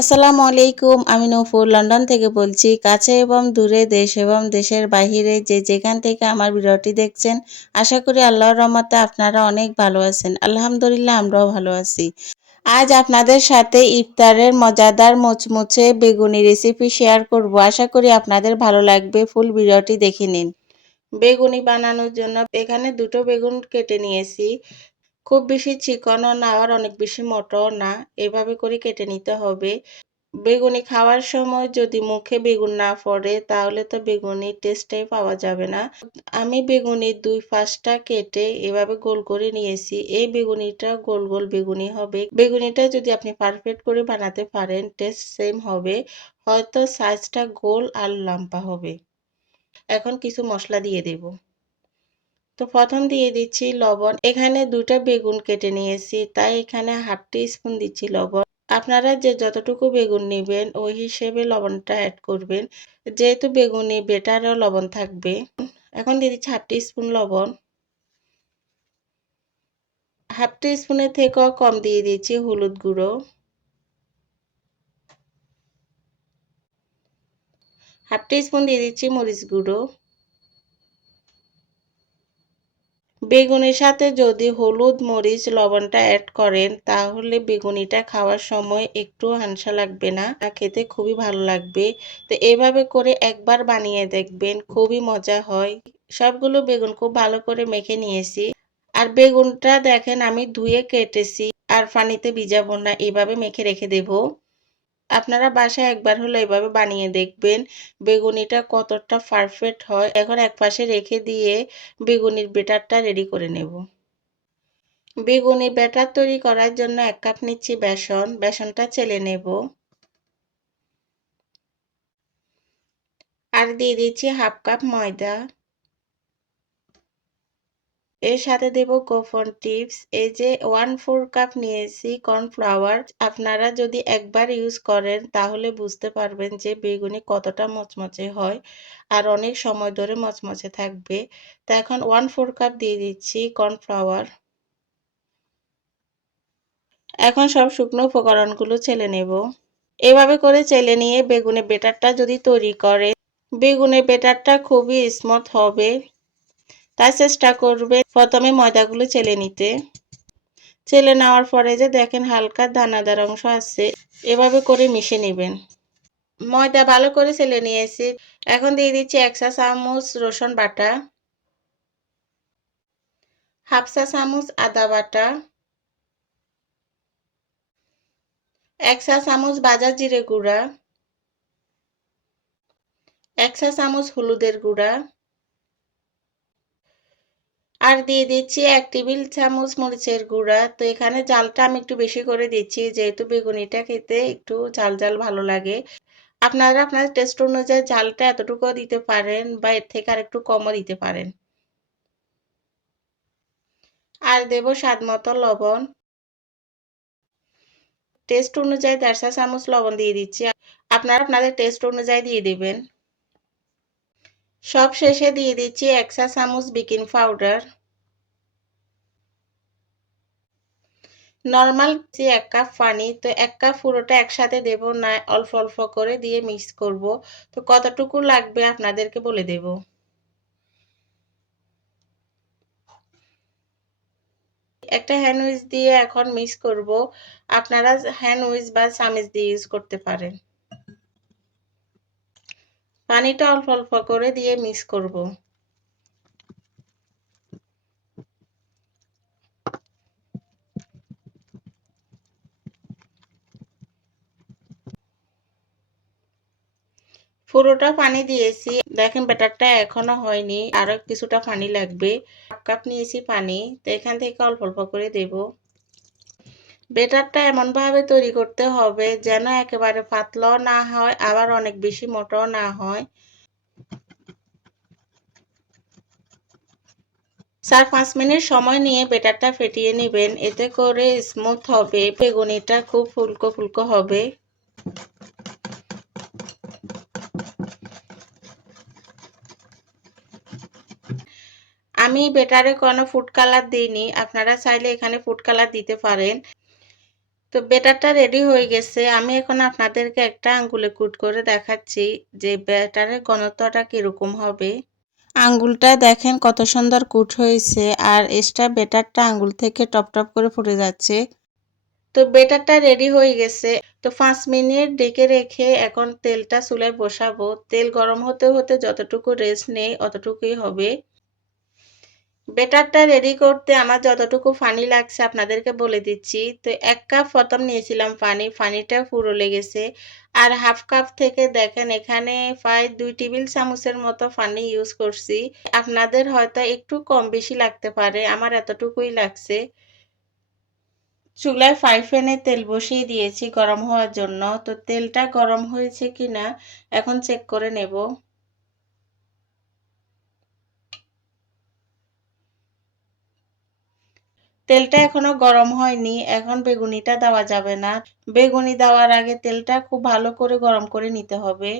আসসালামু আলাইকুম। আমি নূপুর লন্ডন থেকে বলছি। কাছে এবং দূরে, দেশ এবং দেশের বাহিরে যে যেখান থেকে আমার ভিডিওটি দেখছেন, আশা করি আল্লাহর রহমতে আপনারা অনেক ভালো আছেন। আলহামদুলিল্লাহ আমরাও ভালো আছি। আজ আপনাদের সাথে ইফতারের মজাদার মুচমুচে বেগুনি রেসিপি শেয়ার করব। আশা করি আপনাদের ভালো লাগবে। ফুল ভিডিওটি দেখে নিন। বেগুনি বানানোর জন্য এখানে 2টো বেগুন কেটে নিয়েছি। খুব বেশি চিকনও না আবার অনেক বেশি মোটাও না। এভাবে করে কেটে নিতে হবে। বেগুনি খাওয়ার সময় যদি মুখে বেগুন না পড়ে তাহলে তো বেগুনির টেস্টটাই পাওয়া যাবে না। আমি বেগুনির 2 পাশটা কেটে এভাবে গোল করে নিয়েছি। এই বেগুনিটা গোল গোল বেগুনি হবে। বেগুনিটা যদি আপনি পারফেক্ট করে বানাতে পারেন টেস্ট সেম হবে। হয়তো সাইজটা গোল আর লম্বা হবে। এখন কিছু মশলা দিয়ে দেব। তো প্রথম দিয়ে দিচ্ছি লবণ। এখানে 2টা বেগুন কেটে নিয়েছি তাই এখানে হাফ টি স্পুন দিচ্ছি লবণ। আপনারা যে যতটুকু বেগুন নেবেন ওই হিসেবে লবণটা অ্যাড করবেন। যেহেতু বেগুনি বেটারও লবণ থাকবে। এখন দিয়ে দিচ্ছি হাফ টি স্পুন লবণ। হাফ টি স্পুনের থেকেও কম দিয়ে দিচ্ছি হলুদ গুঁড়ো। হাফ টি স্পুন দিয়ে দিচ্ছি মরিচ গুঁড়ো। বেগুনের সাথে যদি হলুদ মরিচ লবণটা অ্যাড করেন তাহলে বেগুনিটা খাওয়ার সময় একটু হানসা লাগবে না, খেতে খুবই ভালো লাগবে। তো এভাবে করে একবার বানিয়ে দেখবেন, খুবই মজা হয়। সবগুলো বেগুন খুব ভালো করে মেখে নিয়েছি। আর বেগুনটা দেখেন আমি ধুয়ে কেটেছি, আর পানিতে ভিজাবো না, এভাবে মেখে রেখে দেব। আপনারা বাসায় একবার হলো এভাবে বানিয়ে দেখবেন বেগুনিটা কতটা পারফেক্ট হয়। এখন একপাশে রেখে দিয়ে বেগুনির ব্যাটারটা রেডি করে নেব। বেগুনি ব্যাটার তৈরি করার জন্য 1 কাপ নিচ্ছি বেসন। বেসনটা চেলে নেব। আর দিয়ে দিচ্ছি হাফ কাপ ময়দা। এর সাথে দেব গোপন টিপস। এই যে 1/4 কাপ নিয়েছি কর্নফ্লাওয়ার। আপনারা যদি একবার ইউজ করেন তাহলে বুঝতে পারবেন যে বেগুনি কতটা মচমচে হয় আর অনেক সময় ধরে মচমচে থাকবে। তো এখন 1/4 কাপ দিয়ে দিচ্ছি কর্নফ্লাওয়ার। এখন সব শুকনো উপকরণগুলো চেলে নেব। এভাবে করে চেলে নিয়ে বেগুনের ব্যাটারটা যদি তৈরি করেন, বেগুনের ব্যাটারটা খুবই স্মুথ হবে। তাই চেষ্টা করবেন প্রথমে ময়দাগুলো চেলে নিতে। চেলে নেওয়ার পরে যে দেখেন হালকা দানাদার অংশ আছে, এভাবে করে মিশে নেবেন। ময়দা ভালো করে চেলে নিয়েছি। এখন দিয়ে দিচ্ছি 1 চা চামচ রসুন বাটা, হাফ চা চামচ আদা বাটা, 1 চা চামচ ভাজা জিরে গুঁড়া, 1 চা চামচ হলুদের গুঁড়া, আর দিয়ে দিচ্ছি 1 টেবিল চামচ মরিচের গুঁড়া। তো এখানে ঝালটা আমি একটু বেশি করে দিচ্ছি যেহেতু বেগুনিটা খেতে একটু ঝাল ঝাল ভালো লাগে। আপনারা আপনাদের টেস্ট অনুযায়ী ঝালটা এতটুকুও দিতে পারেন বা এর থেকে আরেকটু কমও দিতে পারেন। আর দেব স্বাদ মতো লবণ। টেস্ট অনুযায়ী 1.5 চা চামচ লবণ দিয়ে দিচ্ছি। আপনারা আপনাদের টেস্ট অনুযায়ী দিয়ে দিবেন। সব শেষে দিয়ে দিচ্ছি 1 চা চামচ বেকিং পাউডার। নরমাল 1 কাপ পানি। তো 1 কাপ পুরোটা একসাথে দেব না, অল্প অল্প করে দিয়ে মিক্স করব। তো কতটুকু লাগবে আপনাদেরকে বলে দেব। একটা হ্যান্ড উইচ দিয়ে এখন মিক্স করব। আপনারা হ্যান্ড উইচ বা চামচ দিয়ে ইউজ করতে পারেন। পানিটা অল্প অল্প করে দিয়ে মিক্স করব। পুরোটা পানি দিয়েছি। দেখেন ব্যাটারটা এখনো হয়নি, আরো কিছুটা পানি লাগবে। 1 কাপ নিয়েছি পানি, তো এখান থেকে অল্প অল্প করে দেব। ব্যাটারটা এমনভাবে তৈরি করতে হবে যেন একেবারে পাতলাও না হয় আবার অনেক বেশি মোটাও না হয়। 4-5 মিনিট সময় নিয়ে ব্যাটারটা ফেটিয়ে নেবেন, এতে করে স্মুথ হবে, বেগুনিটা খুব ফুলকো ফুলকো হবে। আমি ব্যাটারে কোনো ফুড কালার দিইনি, আপনারা চাইলে এখানে ফুড কালার দিতে পারেন। তো ব্যাটারটা রেডি হয়ে গেছে। আমি এখন আপনাদেরকে একটা আঙ্গুলে কুট করে দেখাচ্ছি যে ব্যাটারের ঘনত্বটা কিরকম হবে। আঙ্গুলটা দেখেন কত সুন্দর কুট হয়েছে আর এক্সট্রা ব্যাটারটা আঙ্গুল থেকে টপ টপ করে ফুটে যাচ্ছে। তো ব্যাটারটা রেডি হয়ে গেছে। তো 5 মিনিট ঢেকে রেখে এখন তেলটা চুলায় বসাবো। তেল গরম হতে হতে যতটুকু রেস্ট নেই অতটুকুই হবে। ব্যাটারটা রেডি করতে আমার যতটুকু পানি লাগছে আপনাদেরকে বলে দিচ্ছি। তো 1 কাপ প্রথম নিয়েছিলাম পানি, পানিটা পুরো লেগেছে। আর হাফ কাপ থেকে দেখেন এখানে প্রায় 2 টেবিল চামচের মতো পানি ইউজ করছি। আপনাদের হয়তো একটু কম বেশি লাগতে পারে, আমার এতটুকুই লাগছে। চুলায় ফ্রাই প্যানে তেল বসিয়ে দিয়েছি গরম হওয়ার জন্য। তো তেলটা গরম হয়েছে কিনা এখন চেক করে নেব। তেলটা এখনো গরম হয়নি, এখন বেগুনিটা দেওয়া যাবে না। বেগুনি দেওয়ার আগে তেলটা খুব ভালো করে গরম করে নিতে হবে।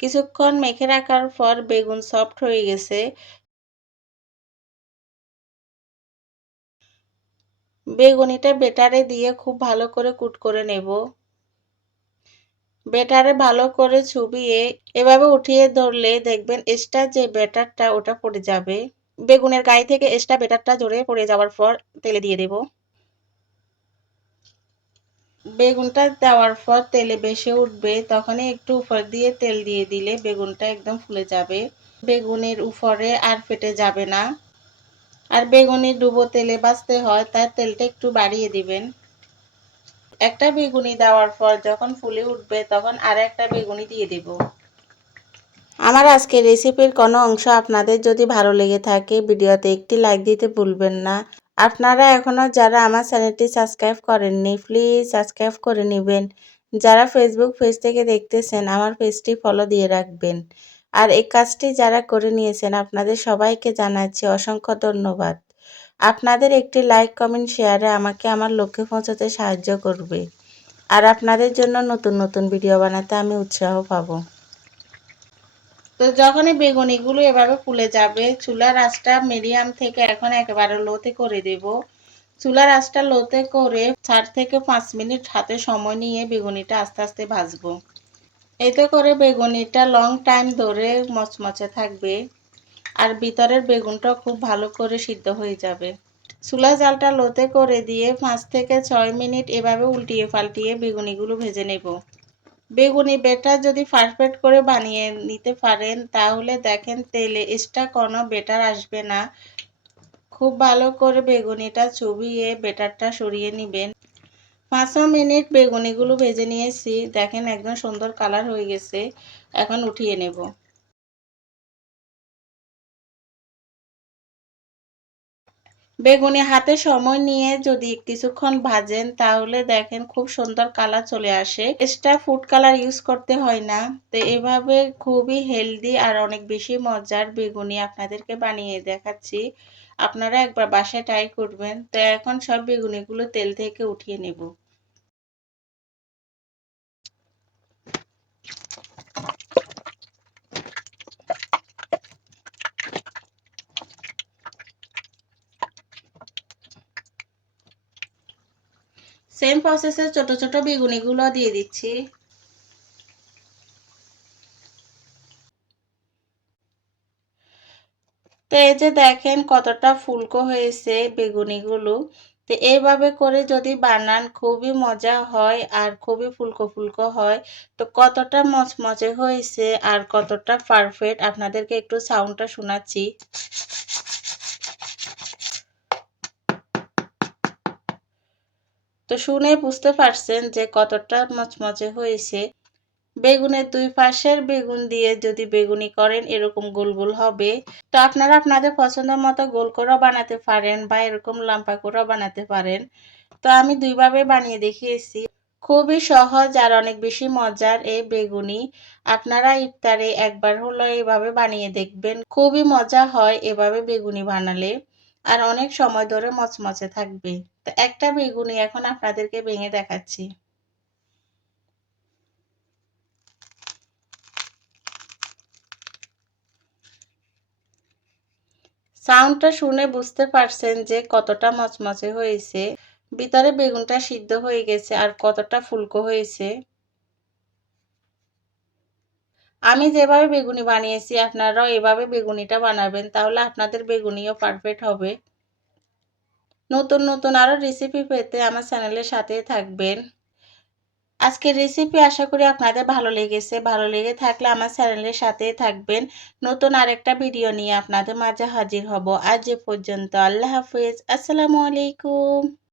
কিছুক্ষণ মেখে রাখার পর বেগুন সফট হয়ে গেছে। বেগুনিটা ব্যাটারে দিয়ে খুব ভালো করে কুট করে নেব। ব্যাটারে ভালো করে চুবিয়ে এভাবে উঠিয়ে ধরলে দেখবেন এক্সট্রা যে ব্যাটারটা ওটা পড়ে যাবে। বেগুনের গায়ে থেকে এক্সট্রা ব্যাটারটা ঝরে পড়ে যাওয়ার পর তেলে দিয়ে দেব। বেগুনটা দেওয়ার পর তেলে ভেসে উঠবে, তখনই একটু উপর দিয়ে তেল দিয়ে দিলে বেগুনটা একদম ফুলে যাবে। বেগুনের উপরে আর ফেটে যাবে না। আর বেগুনি ডুবো তেলে ভাজতে হয় তাই তেলটা একটু বাড়িয়ে দিবেন। একটা বেগুনি দেওয়ার পর যখন ফুলে উঠবে তখন আর একটা বেগুনি দিয়ে দেব। আমার আজকের রেসিপির কোনো অংশ আপনাদের যদি ভালো লেগে থাকে ভিডিওতে একটি লাইক দিতে ভুলবেন না। আপনারা এখনও যারা আমার চ্যানেলটি সাবস্ক্রাইব করেননি প্লিজ সাবস্ক্রাইব করে নেবেন। যারা ফেসবুক পেজ থেকে দেখতেছেন আমার পেজটি ফলো দিয়ে রাখবেন। আর এই কাজটি যারা করে নিয়েছেন আপনাদের সবাইকে জানাচ্ছি অসংখ্য ধন্যবাদ। আপনাদের একটি লাইক কমেন্ট শেয়ারে আমাকে আমার লক্ষ্যে পৌঁছাতে সাহায্য করবে। আর আপনাদের জন্য নতুন নতুন ভিডিও বানাতে আমি উৎসাহ পাবো। তো যখনই বেগুনিগুলো এভাবে ফুলে যাবে চুলার আঁচটা মিডিয়াম থেকে এখন একেবারে লোতে করে দেব। চুলার আঁচটা লোতে করে 4 থেকে 5 মিনিট হাতে সময় নিয়ে বেগুনিটা আস্তে আস্তে ভাজবো। এতে করে বেগুনিটা লং টাইম ধরে মচমচে থাকবে আর ভিতরের বেগুনটা খুব ভালো করে সিদ্ধ হয়ে যাবে। চুলা জালটা লোতে করে দিয়ে 5 থেকে 6 মিনিট এভাবে উল্টিয়ে পাল্টিয়ে বেগুনিগুলো ভেজে নেব। বেগুনি ব্যাটার যদি পারফেক্ট করে বানিয়ে নিতে পারেন তাহলে দেখেন তেলে এক্সট্রা কোনো ব্যাটার আসবে না। খুব ভালো করে বেগুনিটা চুবিয়ে ব্যাটারটা সরিয়ে নেবেন। 5 মিনিট বেগুনিগুলো ভেজে নিয়েছি, দেখেন একদম সুন্দর কালার হয়ে গেছে। এখন উঠিয়ে নেব। বেগুনি হাতে সময় নিয়ে যদি কিছুক্ষণ ভাজেন তাহলে দেখেন খুব সুন্দর কালার চলে আসে। এক্সট্রা ফুড কালার ইউজ করতে হয় না। তো এভাবে খুবই হেলদি আর অনেক বেশি মজার বেগুনি আপনাদেরকে বানিয়ে দেখাচ্ছি। আপনারা একবার বাসায় ট্রাই করবেন। তো এখন সব বেগুনিগুলো তেল থেকে উঠিয়ে নেব। সেম প্রসেসে ছোট ছোট বেগুনিগুলো দিয়ে দিচ্ছি। তো এই যে দেখেন কতটা ফুলকো হয়েছে বেগুনিগুলো। তো এইভাবে করে যদি বানান খুবই মজা হয় আর খুবই ফুলকো ফুলকো হয়। তো কতটা মচমচে হয়েছে আর কতটা পারফেক্ট আপনাদেরকে একটু সাউন্ডটা শোনাচ্ছি। তো শুনে বুঝতে পারছেন যে কতটা মচমচে হয়েছে। বেগুনের দুই পাশের বেগুন দিয়ে যদি বেগুনি করেন এরকম গোল গোল হবে। তো আপনারা আপনাদের পছন্দ মতো গোল করেও বানাতে পারেন বা এরকম লম্বা করেও বানাতে পারেন। তো আমি দুইভাবে বানিয়ে দেখিয়েছি। খুবই সহজ আর অনেক বেশি মজার এই বেগুনি। আপনারা ইফতারে একবার হলো এভাবে বানিয়ে দেখবেন। খুবই মজা হয় এভাবে বেগুনি বানালে। আর অনেক সময় ধরে মচমচে থাকবে। তো একটা বেগুনি এখন আপনাদেরকে ভেঙে দেখাচ্ছি। সাউন্ডটা শুনে বুঝতে পারছেন যে কতটা মচমচে হয়েছে। ভিতরে বেগুনটা সিদ্ধ হয়ে গেছে আর কতটা ফুলকো হয়েছে। আমি যেভাবে বেগুনি বানিয়েছি আপনারাও এভাবে বেগুনিটা বানাবেন, তাহলে আপনাদের বেগুনিও পারফেক্ট হবে। নতুন আরও রেসিপি পেতে আমার চ্যানেলের সাথেই থাকবেন। আজকের রেসিপি আশা করি আপনাদের ভালো লেগেছে। ভালো লেগে থাকলে আমার চ্যানেলের সাথেই থাকবেন। নতুন আরেকটা ভিডিও নিয়ে আপনাদের মাঝে হাজির হব। আজ এ পর্যন্ত। আল্লাহ হাফেজ। আসসালামু আলাইকুম।